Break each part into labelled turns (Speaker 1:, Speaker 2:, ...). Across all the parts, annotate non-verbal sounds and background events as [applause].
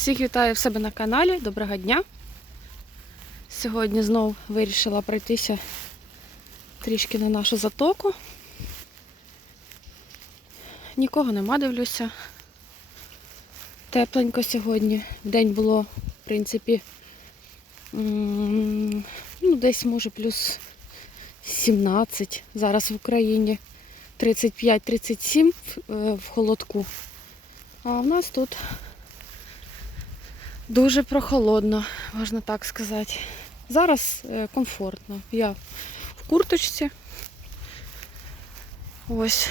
Speaker 1: Всіх вітаю в себе на каналі. Доброго дня. Сьогодні знов вирішила пройтися трішки на нашу затоку. Нікого нема, дивлюся. Тепленько сьогодні. День було, в принципі, ну, десь може плюс 17. Зараз в Україні 35-37 е, в холодку. А в нас тут дуже прохолодно, можна так сказати. Зараз е, комфортно. Я в курточці. Ось.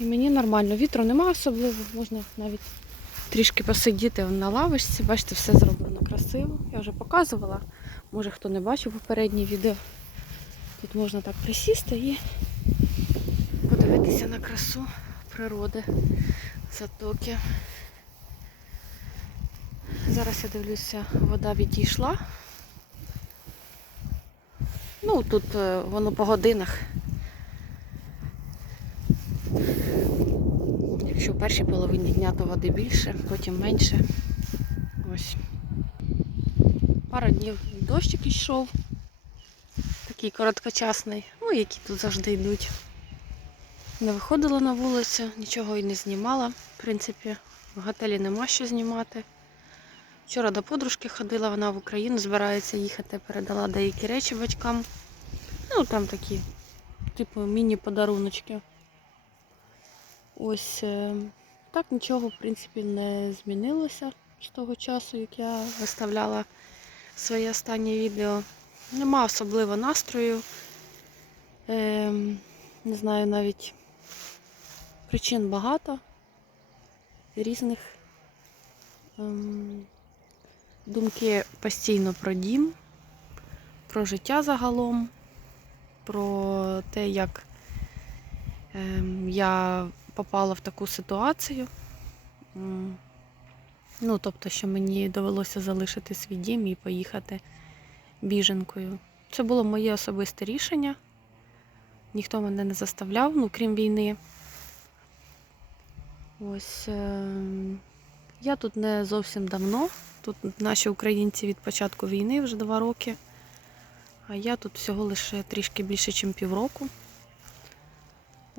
Speaker 1: І мені нормально. Вітру немає особливо, можна навіть трішки посидіти на лавочці. Бачите, все зроблено красиво. Я вже показувала. Може хто не бачив попереднє відео. Тут можна так присісти і подивитися на красу природи затоки. Зараз я дивлюся, вода відійшла. Ну, тут е, воно по годинах. Якщо в першій половині дня, то води більше, потім менше. Ось. Пару днів дощик йшов. Такий короткочасний, ну, які тут завжди йдуть. Не виходила на вулицю, нічого і не знімала. В принципі, в готелі нема що знімати. Вчора до подружки ходила, вона в Україну збирається їхати, передала деякі речі батькам. Ну, там такі, типу, міні-подаруночки. Ось е, так нічого, в принципі, не змінилося з того часу, як я виставляла своє останнє відео. Нема особливо настрою. Е, не знаю навіть причин багато різних. Ем, Думки постійно про дім, про життя загалом, про те, як ем, я попала в таку ситуацію. Ну, тобто, що мені довелося залишити свій дім і поїхати біженкою. Це було моє особисте рішення. Ніхто мене не заставляв, ну крім війни. Ось ем, я тут не зовсім давно. Тут наші українці від початку війни вже два роки. А я тут всього лише трішки більше, ніж півроку.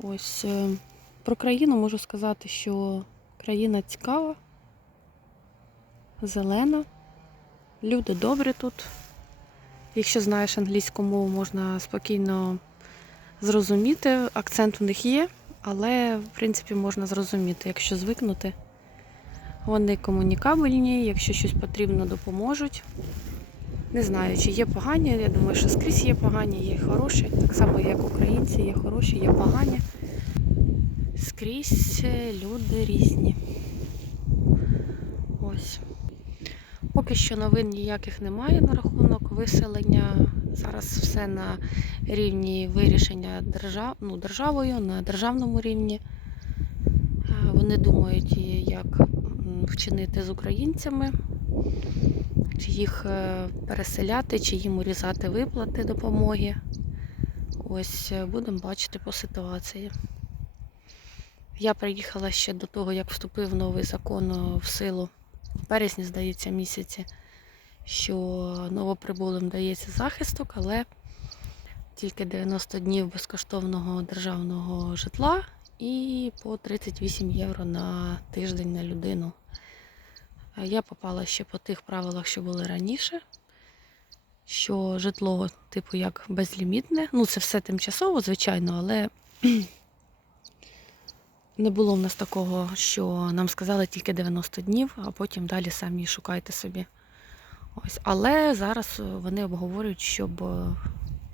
Speaker 1: Ось е, про країну можу сказати, що країна цікава, зелена, люди добрі тут. Якщо знаєш англійську мову, можна спокійно зрозуміти. Акцент у них є, але в принципі можна зрозуміти, якщо звикнути. Вони комунікабельні, якщо щось потрібно, допоможуть. Не знаю, чи є погані. Я думаю, що скрізь є погані, є хороші. Так само, як українці, є хороші, є погані. Скрізь е, люди різні. Ось. Поки що новин ніяких немає на рахунок виселення. Зараз все на рівні вирішення держав... ну, державою, на державному рівні. Е, Вони думають, як вчинити з українцями, чи їх е, переселяти, чи їм урізати виплати допомоги. Ось е, будемо бачити по ситуації. Я приїхала ще до того, як вступив новий закон е, в силу в березні, здається, місяці, що новоприбулим дається захисток, але тільки 90 днів безкоштовного державного житла і по 38 євро на тиждень на людину. А Я попала ще по тих правилах, що були раніше, що житло, типу, як безлімітне. Ну, це все тимчасово, звичайно, але [clears throat] не було в нас такого, що нам сказали тільки 90 днів, а потім далі самі шукайте собі. Ось. Але зараз вони обговорюють, щоб е,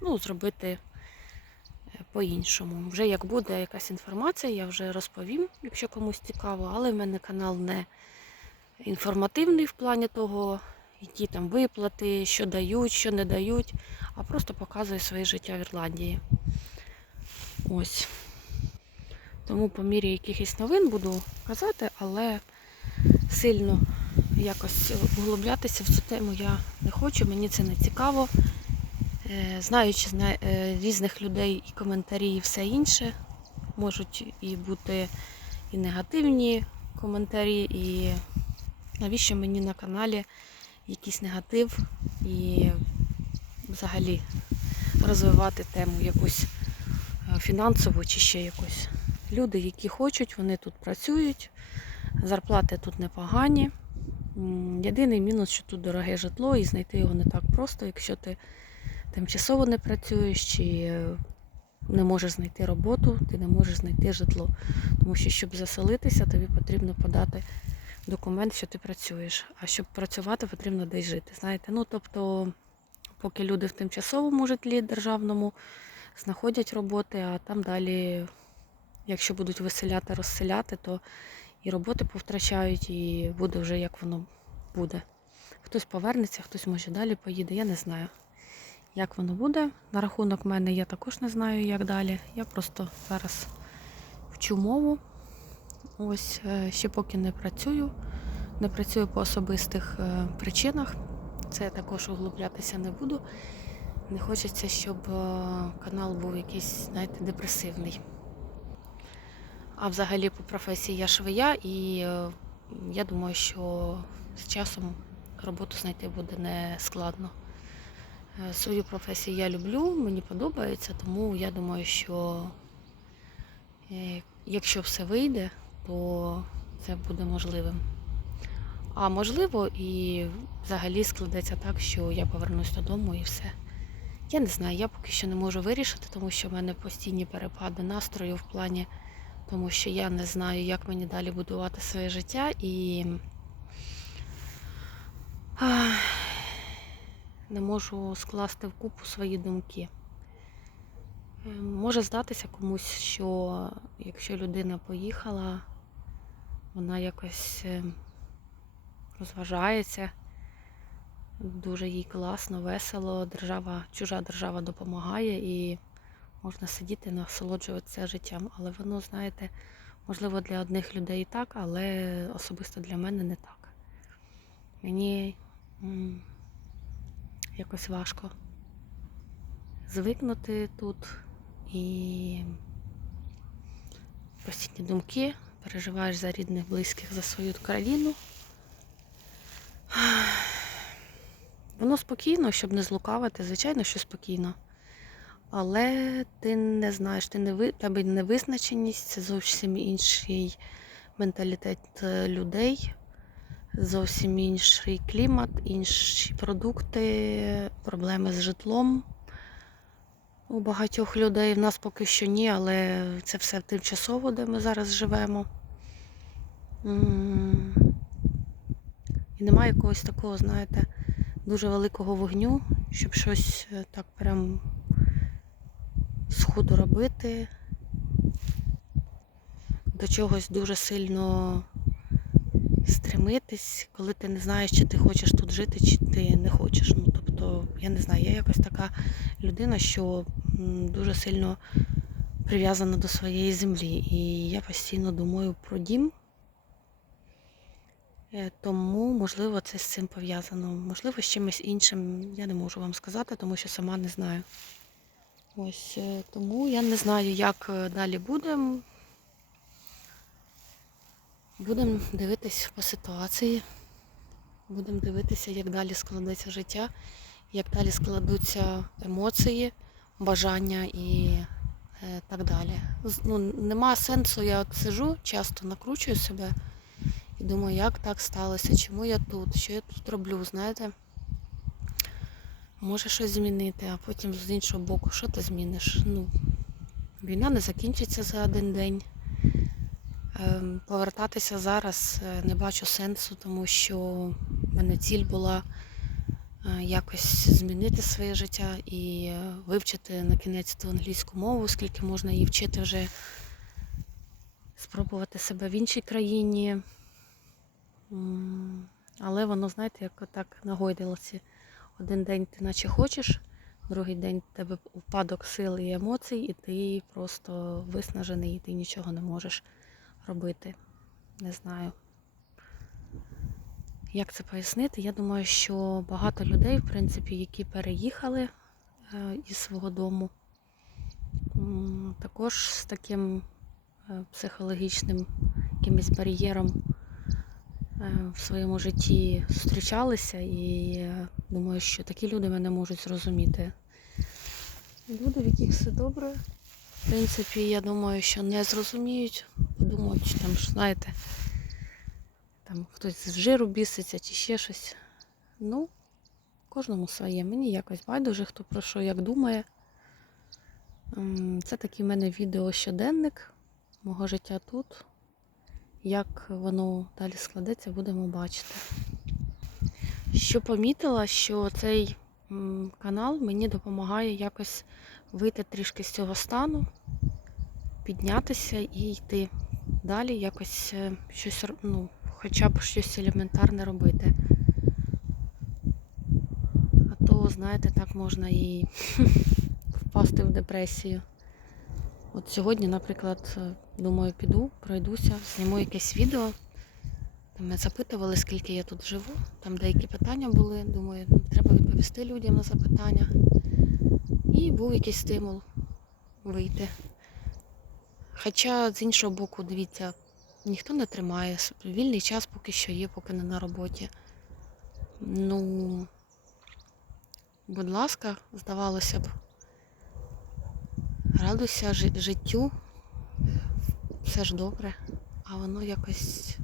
Speaker 1: ну, зробити е, по-іншому. Вже як буде якась інформація, я вже розповім, якщо комусь цікаво, але в мене канал не інформативний в плані того, які там виплати, що дають, що не дають, а просто показую своє життя в Ірландії. Ось. Тому по мірі якихось новин буду казати, але сильно якось углублятися в цю тему я не хочу, мені це не цікаво. Е, Знаючи е, різних людей і коментарі, і все інше, можуть і бути і негативні коментарі, і Навіщо мені на каналі якийсь негатив і взагалі розвивати тему якусь е, фінансову чи ще якусь. Люди, які хочуть, вони тут працюють, зарплати тут непогані. Єдиний мінус, що тут дороге житло, і знайти його не так просто, якщо ти тимчасово не працюєш чи е, не можеш знайти роботу, ти не можеш знайти житло. Тому що, щоб заселитися, тобі потрібно подати документ, що ти працюєш. А щоб працювати, потрібно десь жити. Знаєте, ну тобто, поки люди в тимчасовому житлі державному знаходять роботи, а там далі, якщо будуть виселяти, розселяти, то і роботи повтрачають, і буде вже як воно буде. Хтось повернеться, хтось може далі поїде, я не знаю. Як воно буде? На рахунок мене я також не знаю, як далі. Я просто зараз вчу мову. Ось е, ще поки не працюю. Не працюю по особистих е, причинах. Це я також углублятися не буду. Не хочеться, щоб е, канал був якийсь, знаєте, депресивний. А взагалі по професії я швея, і я думаю, що з часом роботу знайти буде не складно. Свою професію я люблю, мені подобається, тому я думаю, що якщо все вийде, то це буде можливим. А можливо, і взагалі складеться так, що я повернусь додому і все. Я не знаю, я поки що не можу вирішити, тому що в мене постійні перепади настрою в плані, тому що я не знаю, як мені далі будувати своє життя і не можу скласти в купу свої думки. Е, Може здатися комусь, що якщо людина поїхала, вона якось е, розважається, дуже їй класно, весело, держава, чужа держава допомагає і можна сидіти, насолоджуватися життям. Але воно, знаєте, можливо, для одних людей і так, але особисто для мене не так. Мені м, якось важко звикнути тут і постійні думки, переживаєш за рідних, близьких, за свою країну. Воно спокійно, щоб не злукавити, звичайно, що спокійно. Але ти не знаєш, ти не тебе невизначеність, це зовсім інший менталітет е, людей, зовсім інший клімат, інші продукти, проблеми з житлом у багатьох людей. В нас поки що ні, але це все тимчасово, де ми зараз живемо. І немає якогось такого, знаєте, дуже великого вогню, щоб щось е, так прям сходу робити, до чогось дуже сильно стремитись, коли ти не знаєш, чи ти хочеш тут жити, чи ти не хочеш. Тобто, я не знаю, я якась така людина, що дуже сильно прив'язана до своєї землі. І я постійно думаю про дім. Е, Тому, можливо, це з цим пов'язано. Можливо, з чимось іншим я не можу вам сказати, тому що сама не знаю. Ось е, тому я не знаю, як е, далі буде. Будемо дивитись по ситуації. Будемо дивитися, як далі складеться життя, як далі складуться емоції, бажання і е, так далі. Ну, нема сенсу, я от сижу, часто накручую себе і думаю, як так сталося, чому я тут, що я тут роблю, знаєте. Може щось змінити, а потім з іншого боку, що ти зміниш? Ну, війна не закінчиться за один день. Ем, Повертатися зараз е, не бачу сенсу, тому що в мене ціль була якось змінити своє життя і е, вивчити на кінець ту англійську мову, скільки можна її вчити вже, спробувати себе в іншій країні. Але воно, знаєте, як отак на гойдалці. Один день ти наче хочеш, другий день в тебе упадок сил і емоцій, і ти просто виснажений, і ти нічого не можеш робити. Не знаю. Як це пояснити? Я думаю, що багато людей, в принципі, які переїхали е, із свого дому, також з таким е, психологічним якимось бар'єром е, в своєму житті зустрічалися, і думаю, що такі люди мене можуть зрозуміти. Люди, в яких все добре. В принципі, я думаю, що не зрозуміють, подумають, що там, ж, знаєте, там хтось з жиру біситься чи ще щось. Ну, кожному своє. Мені якось байдуже, хто про що як думає. Це такий в мене відео щоденник мого життя тут. Як воно далі складеться, будемо бачити. Що помітила, що цей канал мені допомагає якось вийти трішки з цього стану, піднятися і йти далі, якось е, щось, ну, хоча б щось елементарне робити. А то, знаєте, так можна і [laughs] впасти в депресію. От сьогодні, наприклад, е, думаю, піду, пройдуся, зніму якесь відео. Мене запитували, скільки я тут живу. Там деякі питання були. Думаю, ну, треба відповісти людям на запитання. І був якийсь стимул вийти. Хоча, з іншого боку, дивіться, ніхто не тримає. Вільний час поки що є, поки не на роботі. Ну, будь ласка, здавалося б, радуйся жи- життю, все ж добре, а воно якось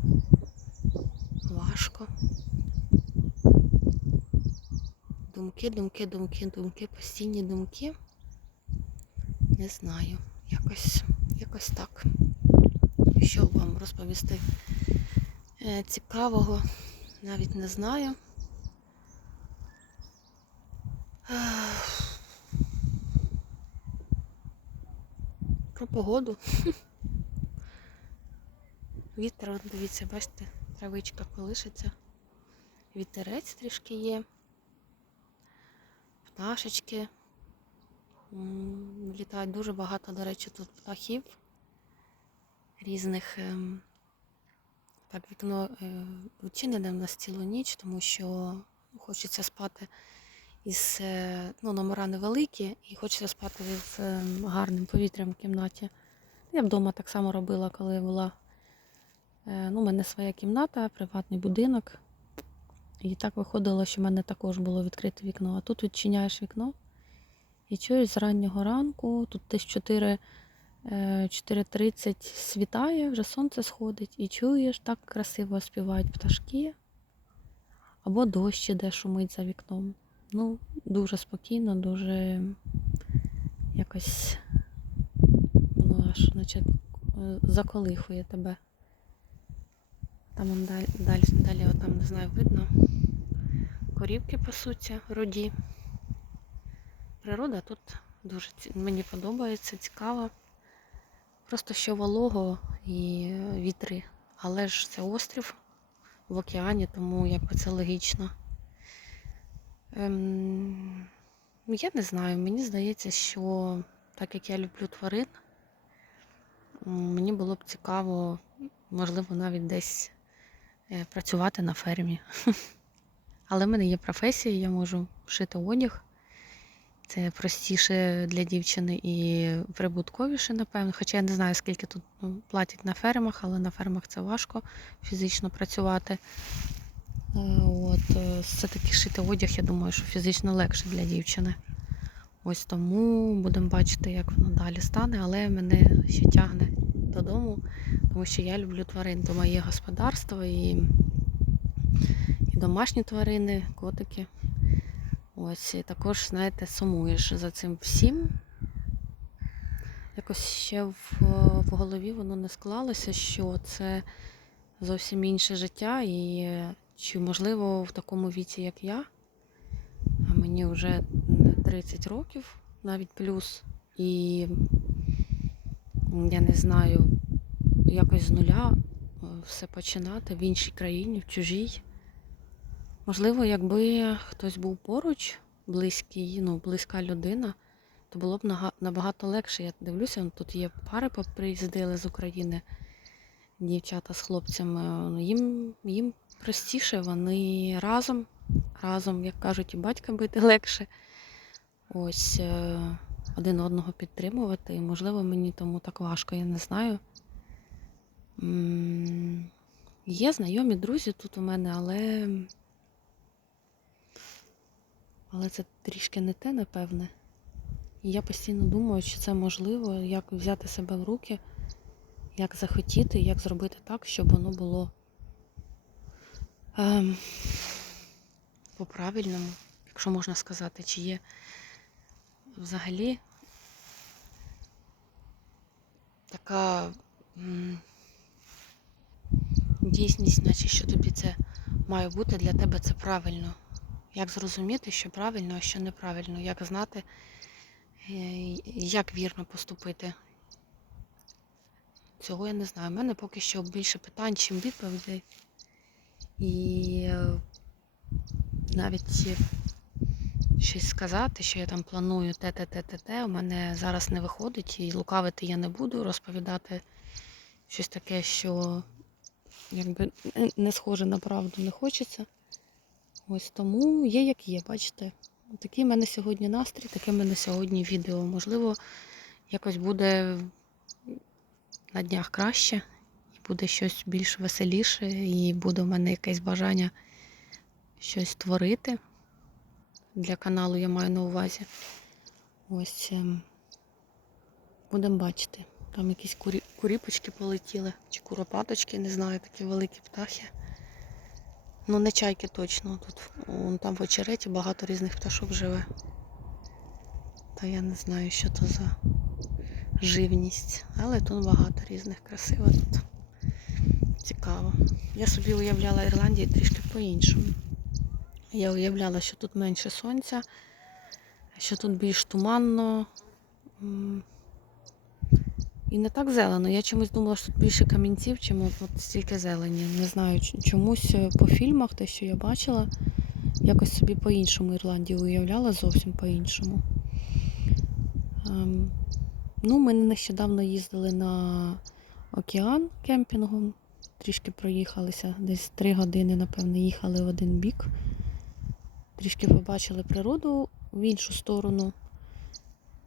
Speaker 1: важко. Думки, думки, думки, думки, постійні думки. Не знаю. Якось, якось так. Що вам розповісти е, цікавого, навіть не знаю. Про погоду. [laughs] Вітер, дивіться, бачите, травичка колишиться. Вітерець трішки є. Пташечки. Літають дуже багато, до речі, тут птахів різних. ем, Так, вікно е, відчинене в нас цілу ніч, тому що хочеться спати із е, ну, номера невеликі і хочеться спати з ем, гарним повітрям в кімнаті. Я вдома так само робила, коли була. Е, Ну, у мене своя кімната, приватний будинок. І так виходило, що в мене також було відкрите вікно. А тут відчиняєш вікно і чуєш з раннього ранку, тут десь 4, е, 4.30 світає, вже сонце сходить, і чуєш, так красиво співають пташки. Або дощ іде шумить за вікном. Ну, дуже спокійно, дуже якось воно аж наче е, заколихує тебе. Там далі, далі, далі там, не знаю, видно. Корівки пасуться, роді. Природа тут дуже мені подобається, цікава. Просто що волого і вітри. Але ж це острів в океані, тому якби це логічно. Ем, я не знаю, мені здається, що так як я люблю тварин, мені було б цікаво, можливо, навіть десь е, працювати на фермі. [laughs] Але в мене є професія, я можу шити одяг. Це простіше для дівчини і прибутковіше, напевно. Хоча я не знаю, скільки тут ну, платять на фермах, але на фермах це важко фізично працювати. Е, От, е, все-таки шити одяг, я думаю, що фізично легше для дівчини. Ось тому будемо бачити, як воно далі стане, але мене ще тягне додому, тому що я люблю тварин, то моє господарство і, і домашні тварини, котики. Ось і також, знаєте, сумуєш за цим всім. Якось ще в, в голові воно не склалося, що це зовсім інше життя, і чи можливо в такому віці, як я, а мені вже 30 років, навіть плюс, і я не знаю, якось з нуля е, все починати в іншій країні, в чужій. Можливо, якби хтось був поруч, близький, ну, близька людина, то було б набагато легше. Я дивлюся, ну, тут є пари приїздили з України, дівчата з хлопцями. Ну, Їм, їм простіше, вони разом, разом, як кажуть, і батька бити легше. Ось е, один одного підтримувати. І, можливо, мені тому так важко, я не знаю. Є знайомі друзі тут у мене, але. Але це трішки не те, напевне. І я постійно думаю, чи це можливо, як взяти себе в руки, як захотіти, як зробити так, щоб воно було ем, по-правильному, якщо можна сказати, чи є взагалі така м, дійсність, наче що тобі це має бути для тебе це правильно. Як зрозуміти, що правильно, а що неправильно, як знати, е, як вірно поступити. Цього я не знаю. У мене поки що більше питань, чим відповідей. І е, навіть е, щось сказати, що я там планую те, те, те, те, те, у мене зараз не виходить, і лукавити я не буду, розповідати щось таке, що якби не- не схоже на правду не хочеться. Ось тому є як є, бачите. Такий в мене сьогодні настрій, таке в мене сьогодні відео. Можливо, якось буде на днях краще, і буде щось більш веселіше, і буде в мене якесь бажання щось творити. Для каналу я маю на увазі. Ось ем, будемо бачити. Там якісь курі... куріпочки полетіли, чи куропаточки, не знаю, такі великі птахи. Ну, не чайки точно. Тут вон там в очереті багато різних пташок живе. Та я не знаю, що то за живність. Але тут багато різних красиво тут. Цікаво. Я собі уявляла Ірландію трішки по-іншому. Я уявляла, що тут менше сонця, що тут більш туманно. І не так зелено. Я чомусь думала, що тут більше камінців, чим от стільки зелені. Не знаю, чомусь е, по фільмах, те, що я бачила, якось собі по-іншому Ірландію уявляла, зовсім по-іншому. Ем, ну, ми нещодавно їздили на океан кемпінгом. Трішки проїхалися, десь три години, напевно, їхали в один бік. Трішки побачили природу в іншу сторону.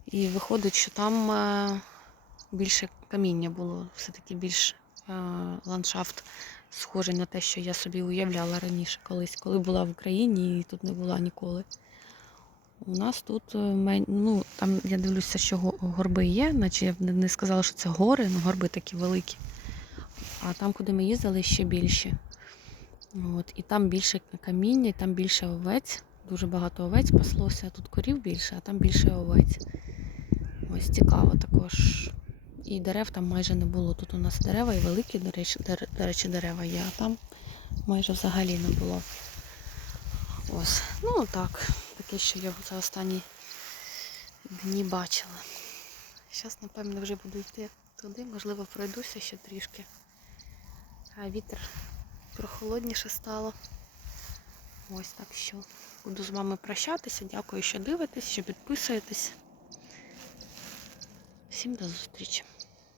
Speaker 1: І виходить, що там е, більше каміння було, все-таки більш е, ландшафт схожий на те, що я собі уявляла раніше колись, коли була в Україні і тут не була ніколи. У нас тут е, ну, там я дивлюся, що горби є, наче я б не- сказала, що це гори, але горби такі великі. А там, куди ми їздили, ще більші. От, і там більше каміння, і там більше овець. Дуже багато овець паслося, тут корів більше, а там більше овець. Ось цікаво також. І дерев там майже не було. Тут у нас дерева і великі, до речі, до речі, дерева є, а там майже взагалі не було. Ось. Ну так, таке, що я за останні дні бачила. Зараз, напевно, вже буду йти туди, можливо, пройдуся ще трішки. А вітер прохолодніше стало. Ось так що буду з вами прощатися. Дякую, що дивитесь, що підписуєтесь. Всім до зустрічі!